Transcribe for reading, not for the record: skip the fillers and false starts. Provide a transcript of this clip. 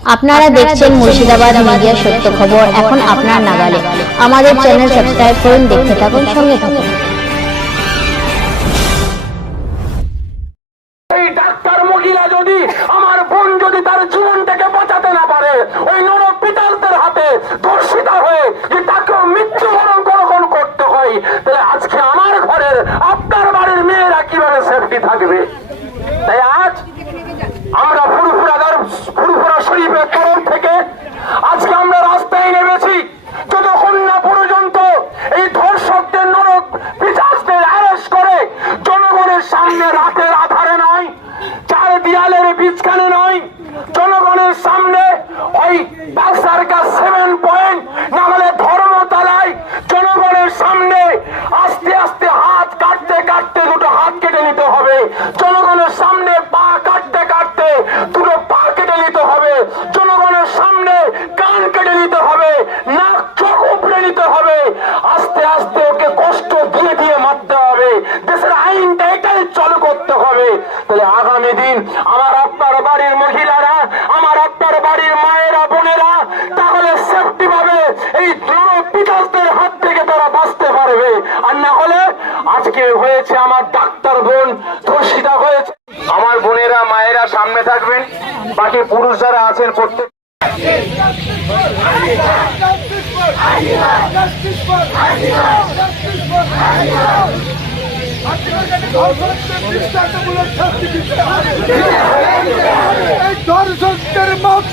আপনারা দেখছেন মুর্শিদাবাদ মিডিয়া সত্য খবর এখন আপনার নাগালে। আমাদের চ্যানেল সাবস্ক্রাইব করুন, দেখতে থাকুন, সঙ্গে থাকুন। এই ডাক্তার মহিলা যদি আমার বোন যদি তার জীবনটাকে বাঁচাতে না পারে, ওই নর পিতালদের হাতে ধর্ষিতা হয়ে যে তাকেও মৃত্যুবরণ গ্রহণ করতে হয়, তাহলে আজকে আমার ঘরের আপনার বাড়ির মেয়েরা কিভাবে সেফটি থাকবে? তাই আজ আমরা ফুরফুরা শরীফের তরফ থেকে আজকে আমরা রাস্তায় নেমেছি, যতক্ষণ না পর্যন্ত এই ধর্ষকদের নরক পিশাচদের অ্যারেস্ট করে জনগণের সামনে রাতের আধারে নয়, চার দেয়ালের বিছখানে নয়, জনগণের সামনে ওই বাক্সারকা 7 পয়েন্ট না হলে ধর্মতলায় জনগণের সামনে আস্তে আস্তে হাত কাটতে কাটতে দুটো হাত কেটে নিতে হবে, জনগণের সামনে পা কাটতে কাটতে দুটো পা কেটে নিতে হবে, জনগণের সামনে কান কেটে নিতে হবে, নাক চোখ উপড়ে নিতে হবে, আস্তে আস্তে ওকে কষ্ট দিয়ে দিয়ে মারতে হবে। দেশের আইনটা এটাই চালু করতে হবে। তাহলে আগামী দিন আমার আপনার বাড়ির মহিলারা, আমার আপনার বাড়ির মায়েরা, বোনেরা তাহলে সেফটি পাবে, এই পিতালদের হাত থেকে তারা বাঁচতে পারবে। আর না হলে আজকে হয়েছে আমার ডাক্তার বোন ধর্ষিতা হয়েছে, আমার বোনেরা মায়েরা সামনে থাকবেন, বাকি পুরুষ যারা আছেন প্রত্যেক দর্শকদের মাপ